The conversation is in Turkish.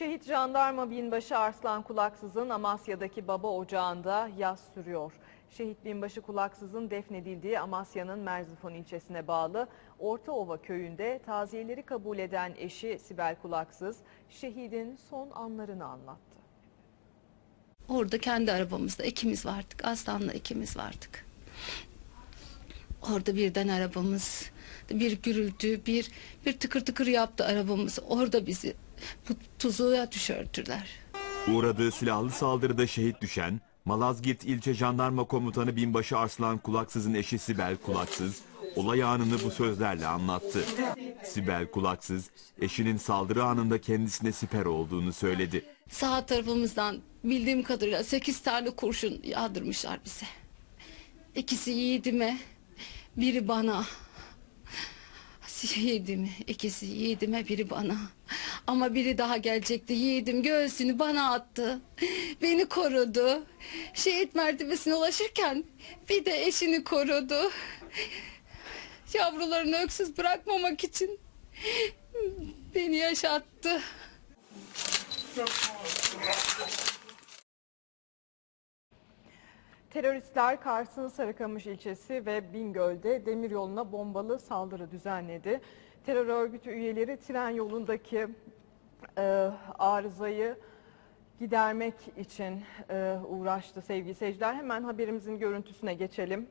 Şehit jandarma binbaşı Arslan Kulaksız'ın Amasya'daki baba ocağında yaz sürüyor. Şehit binbaşı Kulaksız'ın defnedildiği Amasya'nın Merzifon ilçesine bağlı Ortaova köyünde taziyeleri kabul eden eşi Sibel Kulaksız şehidin son anlarını anlattı. Orada kendi arabamızda ikimiz vardık. Aslan'la ikimiz vardık. Orada birden arabamız bir gürültü, bir bir tıkır tıkır yaptı arabamız. Orada bizi bu tuzuğa düşürdüler. Uğradığı silahlı saldırıda şehit düşen Malazgirt İlçe Jandarma Komutanı Binbaşı Arslan Kulaksız'ın eşi Sibel Kulaksız olay anını bu sözlerle anlattı. Sibel Kulaksız eşinin saldırı anında kendisine siper olduğunu söyledi. Sağ tarafımızdan bildiğim kadarıyla 8 tane kurşun yağdırmışlar bize. İkisi yiğidime, biri bana. Yiğidime, ikisi yiğidime, biri bana. Ama biri daha gelecekti. Yiğidim göğsünü bana attı. Beni korudu. Şehit mertebesine ulaşırken bir de eşini korudu. Yavrularını öksüz bırakmamak için beni yaşattı. Teröristler Kars'ın Sarıkamış ilçesi ve Bingöl'de demiryoluna bombalı saldırı düzenledi. Terör örgütü üyeleri tren yolundaki e, arızayı gidermek için e, uğraştı sevgili seyirciler. Hemen haberimizin görüntüsüne geçelim.